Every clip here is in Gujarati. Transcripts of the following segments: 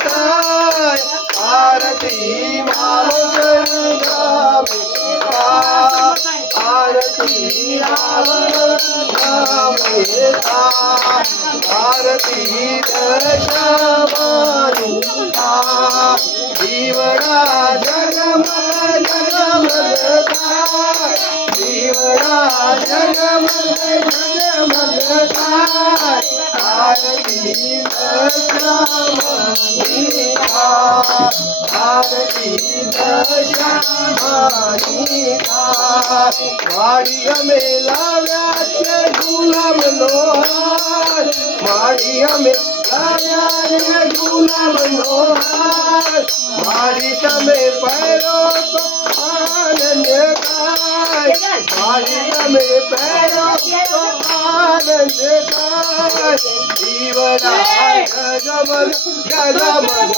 થાય આરતી મારો સંગામે આરતી મારો સંગામે આરતી દશામાની દીવડા જગમગ જગમગ દીવડા જગમગ જગમગ આરતી દશામાની આરતી દશામાની માડી અમે લાવ્યા છે ગુલાબનો હાર માડી અમે લાવ્યા છે ગુલાબનો હાર માડી તમે પહેરો તો આનંદ થાય માડી તમે પહેરો તો આનંદ થાય દીવડા જગમગ જગમગ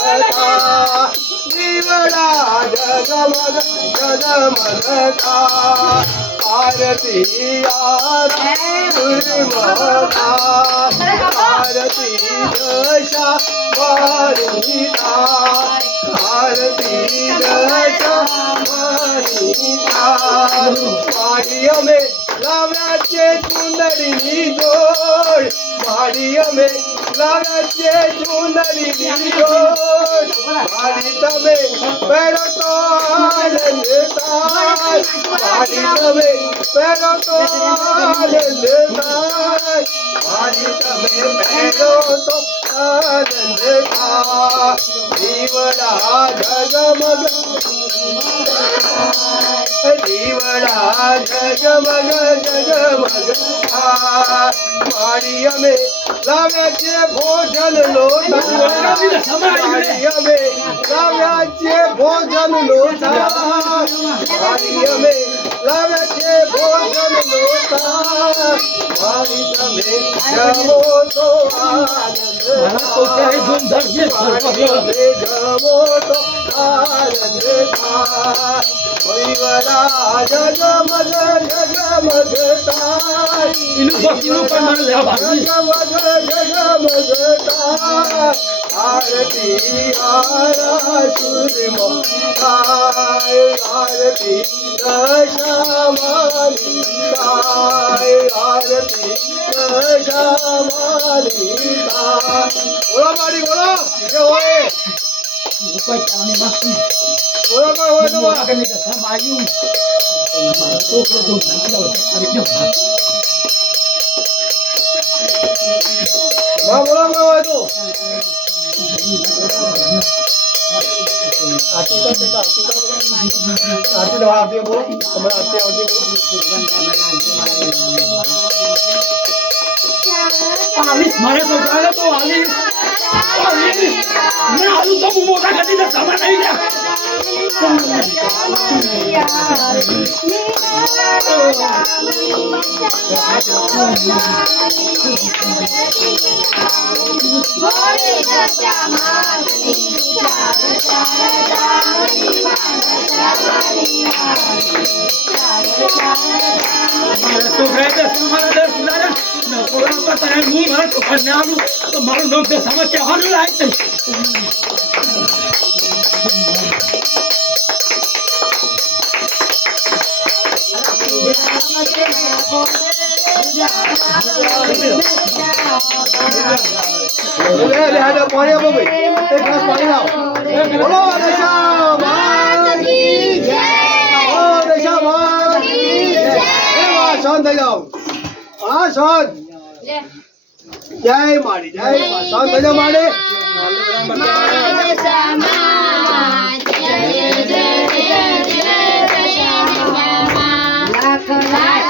દીવડા જગમગ જગમગ આરતી આરતી આરતી દશા મારી આરતી દશા મારી માડી અમે લાવ્યા છે ચુંદડીની જોડ માડી અમે લાવ્યા છે ચુંદડીની જોડ માડી તમે પહેરો તો આનંદ થાય માડી તમે પહેરો તો આનંદ થાય માડી તમે પહેરો તો આનંદ થાય દીવડા જગમગ દીવડા જગમગ જગમગ માડી અમે લાવ્યા છે ભોજન નો માડી અમે લાવ્યા છે ભોજન નો માડી અમે લાવ્યા છે ભોજન નો માડી તમે જમો તો આનંદ માડી તમે જમો તો આનંદ દીવડા જગમગ જગમગ જગમગ આરતી આરા સુરમો આરતી દશામાની આરતી દશામાની બોલો માડી બોલો જે હોય બોલો બોલો આગળ આવ્યું બોલો બોલો તો આરતી બોલો તમારે આરતી આવતી બોલો મારે સોચાલે તો આલી मैं आलू तो मोटा कर दी तो समझ नहीं गया तो गए थे हमारा देश सुधारा न कोई पता है मुंह मार तो करने आलू तो मालूम लोग से समझ के हाल लायक नहीं ले आजा पानी आपो भाई एक ग्लास पानी लाओ बोलो दशामान की जय ओ दशामान की जय ए वाह शांत થઈ જાઓ हां शांत जय माड़ी जय शांत થઈ જાઓ माड़ी दशामान जय जय जय दशामान लाख लाख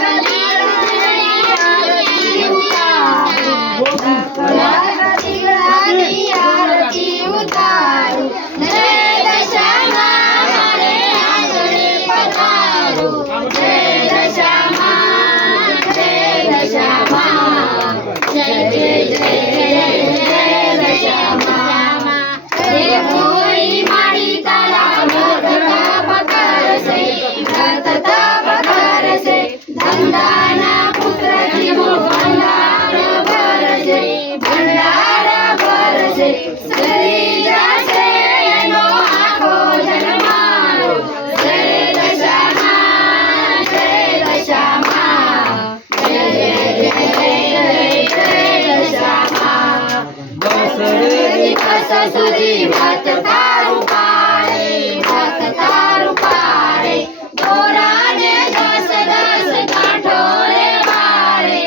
ગોરી વાત તારું પાડે વાત તારું પાડે ગોરાને 10 10 ગાંઠો રે વારે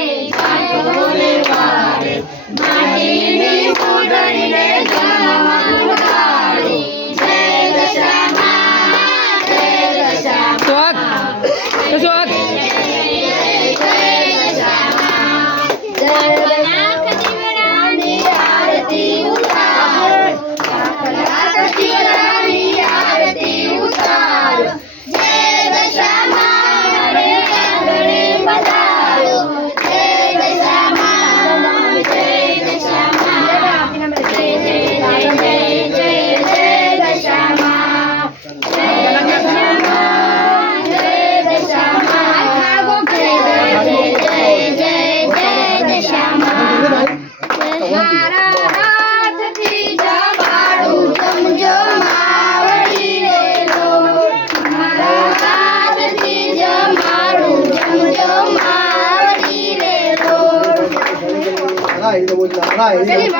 માટીની ફૂલડી રે જન્મ ઉગાડે જય દશામાં જય દશામાં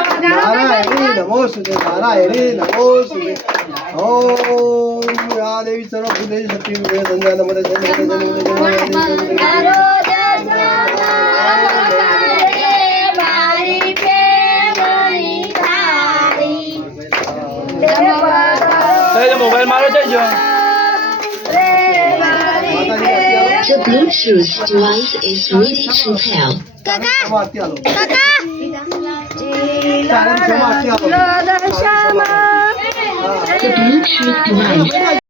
नारायणी नमोस्तुते नारायणी नमोस्तुते ओम या देवी सर्व भूतेषु शक्ति विभे संज्ञा नमते मोबाइल मारो चाहिए The Bluetooth device is ready to pair. The Bluetooth device